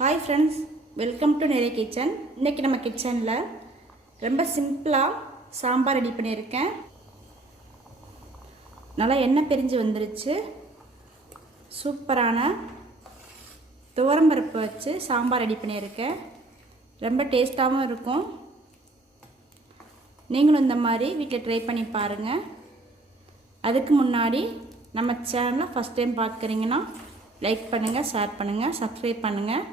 Hi friends, welcome to நிறைய kitchen. இன்றைக்கி நம்ம கிச்சனில் ரொம்ப சிம்பிளாக சாம்பார் ரெடி பண்ணியிருக்கேன். நல்லா எண்ணெய் பிரிஞ்சு வந்துருச்சு. சூப்பரான துவரம்பருப்பு வச்சு சாம்பார் ரெடி பண்ணியிருக்கேன். ரொம்ப டேஸ்ட்டாகவும் இருக்கும். நீங்களும் இந்த மாதிரி வீட்டில் ட்ரை பண்ணி பாருங்கள். அதுக்கு முன்னாடி நம்ம சேனலை ஃபஸ்ட் டைம் பார்க்குறீங்கன்னா லைக் பண்ணுங்கள், ஷேர் பண்ணுங்கள், சப்ஸ்கிரைப் பண்ணுங்கள்,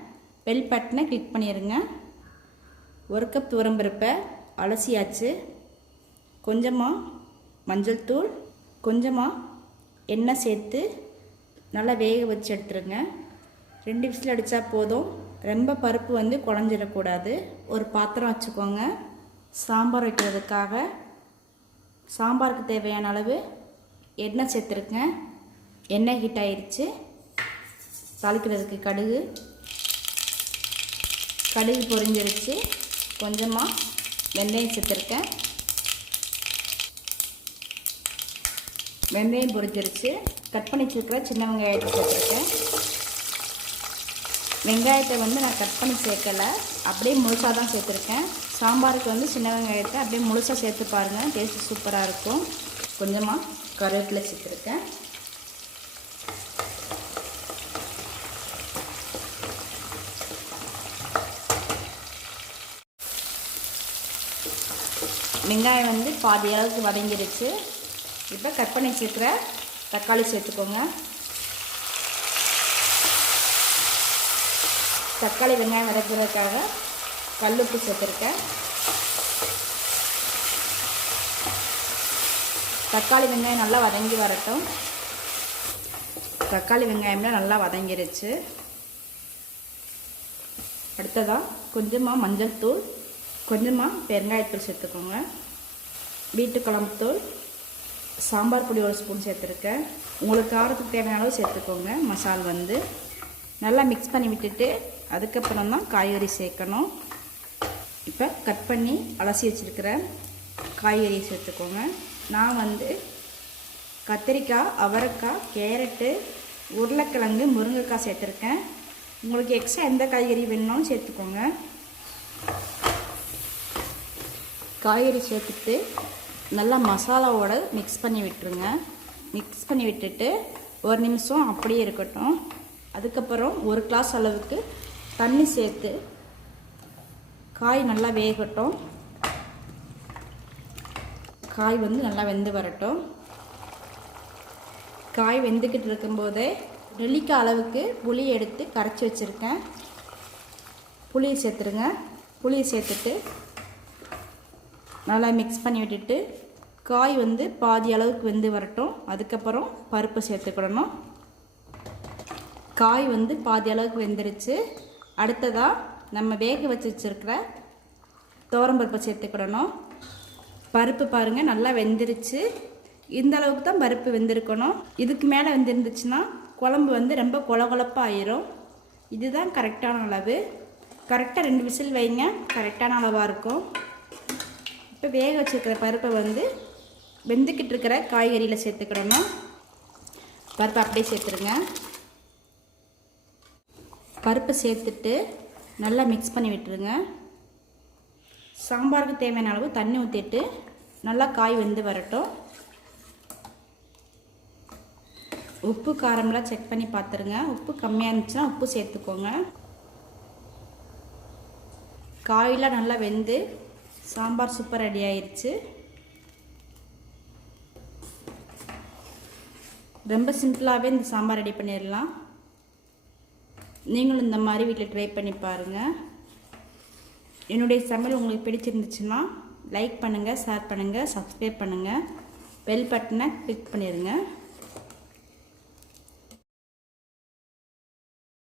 பெல் பட்டனை கிளிக் பண்ணிடுங்க. 1 கப் துவரம்பருப்பை அலசியாச்சு. கொஞ்சமாக மஞ்சள் தூள், கொஞ்சமாக எண்ணெய் சேர்த்து நல்லா வேக வச்சு எடுத்துருங்க. 2 விசில் அடித்தா போதும். ரொம்ப பருப்பு வந்து குழஞ்சிடக்கூடாது. ஒரு பாத்திரம் வச்சுக்கோங்க. சாம்பார் வைக்கிறதுக்காக சாம்பாருக்கு தேவையான அளவு எண்ணெய் சேர்த்துருக்கேன். எண்ணெய் ஹீட் ஆயிடுச்சு. தாளிக்கிறதுக்கு கடுகு பொரிஞ்சிருச்சு. கொஞ்சமாக வெந்தயம் சேர்த்துருக்கேன். வெந்தயம் பொரிஞ்சிருச்சு. கட் பண்ணி வச்சுருக்கிற சின்ன வெங்காயத்தை சேர்த்துருக்கேன். வெங்காயத்தை வந்து நான் கட் பண்ணி சேர்க்கலை, அப்படியே முழுசாக தான் சேர்த்துருக்கேன். சாம்பாருக்கு வந்து சின்ன வெங்காயத்தை அப்படியே முழுசாக சேர்த்து பாருங்கள், டேஸ்ட்டு சூப்பராக இருக்கும். கொஞ்சமாக கருவேப்பிலை சேர்த்துருக்கேன். வெங்காயம் வந்து பாதி அளவுக்கு வதங்கிருச்சு. இப்போ கட் பண்ணி வச்சுருக்கிற தக்காளி சேர்த்துக்கோங்க. தக்காளி வெங்காயம் வதக்கிறதுக்காக கல்லுப்பு சேர்த்துருக்கேன். தக்காளி வெங்காயம் நல்லா வதங்கி வரட்டும். தக்காளி வெங்காயம்லாம் நல்லா வதங்கிருச்சு. அடுத்ததாக கொஞ்சமாக மஞ்சள் தூள், கொஞ்சமாக பெருங்காயத்தூள் சேர்த்துக்கோங்க. வீட்டு குழம்புத்தூள், சாம்பார் பொடி 1 ஸ்பூன் சேர்த்துருக்கேன். உங்களுக்கு காரத்துக்கு தேவையான அளவு சேர்த்துக்கோங்க. மசால் வந்து நல்லா மிக்ஸ் பண்ணி விட்டுட்டு அதுக்கப்புறம் தான் காய்கறி சேர்க்கணும். இப்போ கட் பண்ணி அலசி வச்சுருக்கிற காய்கறி சேர்த்துக்கோங்க. நான் வந்து கத்திரிக்காய், அவரைக்காய், கேரட்டு, உருளைக்கிழங்கு, முருங்கைக்காய் சேர்த்துருக்கேன். உங்களுக்கு எக்ஸ்ட்ரா எந்த காய்கறி வேணும்னாலும் சேர்த்துக்கோங்க. காய்கறி சேர்த்துட்டு நல்லா மசாலாவோட மிக்ஸ் பண்ணி விட்டுருங்க. மிக்ஸ் பண்ணி விட்டுட்டு 1 நிமிஷம் அப்படியே இருக்கட்டும். அதுக்கப்புறம் 1 கிளாஸ் அளவுக்கு தண்ணி சேர்த்து காய் நல்லா வேகட்டும். காய் வந்து நல்லா வெந்து வரட்டும். காய் வெந்துக்கிட்டு இருக்கும்போதே நெல்லிக்காய் அளவுக்கு புளி எடுத்து கரைச்சி வச்சுருக்கேன். புளியை சேர்த்துருங்க. புளியை சேர்த்துட்டு நல்லா மிக்ஸ் பண்ணி விட்டுட்டு காய் வந்து பாதி அளவுக்கு வெந்து வரட்டும். அதுக்கப்புறம் பருப்பு சேர்த்துக்கிடணும். காய் வந்து பாதி அளவுக்கு வெந்துருச்சு. அடுத்ததாக நம்ம வேக வச்சுருக்கிற துவரம்பருப்பை சேர்த்துக்கிடணும். பருப்பு பாருங்கள் நல்லா வெந்துருச்சு. இந்த அளவுக்கு தான் பருப்பு வெந்திருக்கணும். இதுக்கு மேலே வெந்திருந்துச்சுன்னா குழம்பு வந்து ரொம்ப கொலகொலப்பாக ஆயிரும். இதுதான் கரெக்டான அளவு. கரெக்டாக 2 விசில் வைங்க, கரெக்டான அளவாக இருக்கும். இப்போ வேக வச்சுருக்கிற பருப்பை வந்து வெந்துக்கிட்டு இருக்கிற காய்கறியில் சேர்த்துக்கிடணும். பருப்பை அப்படியே சேர்த்துருங்க. பருப்பை சேர்த்துட்டு நல்லா மிக்ஸ் பண்ணி விட்டுருங்க. சாம்பாருக்கு தேவையான அளவு தண்ணி ஊற்றிட்டு நல்லா காய் வெந்து வரட்டும். உப்பு காரம்லாம் செக் பண்ணி பார்த்துருங்க. உப்பு கம்மியாக இருந்துச்சுன்னா உப்பு சேர்த்துக்கோங்க. காயெலாம் நல்லா வெந்து சாம்பார் சூப்பர் ரெடி ஆயிடுச்சு. ரொம்ப சிம்பிளாகவே இந்த சாம்பார் ரெடி பண்ணிடலாம். நீங்களும் இந்த மாதிரி வீட்டில் ட்ரை பண்ணி பாருங்கள். என்னுடைய சமையல் உங்களுக்கு பிடிச்சிருந்துச்சுன்னா லைக் பண்ணுங்கள், ஷேர் பண்ணுங்கள், சப்ஸ்கிரைப் பண்ணுங்கள், பெல் பட்டனை கிளிக் பண்ணிடுங்க.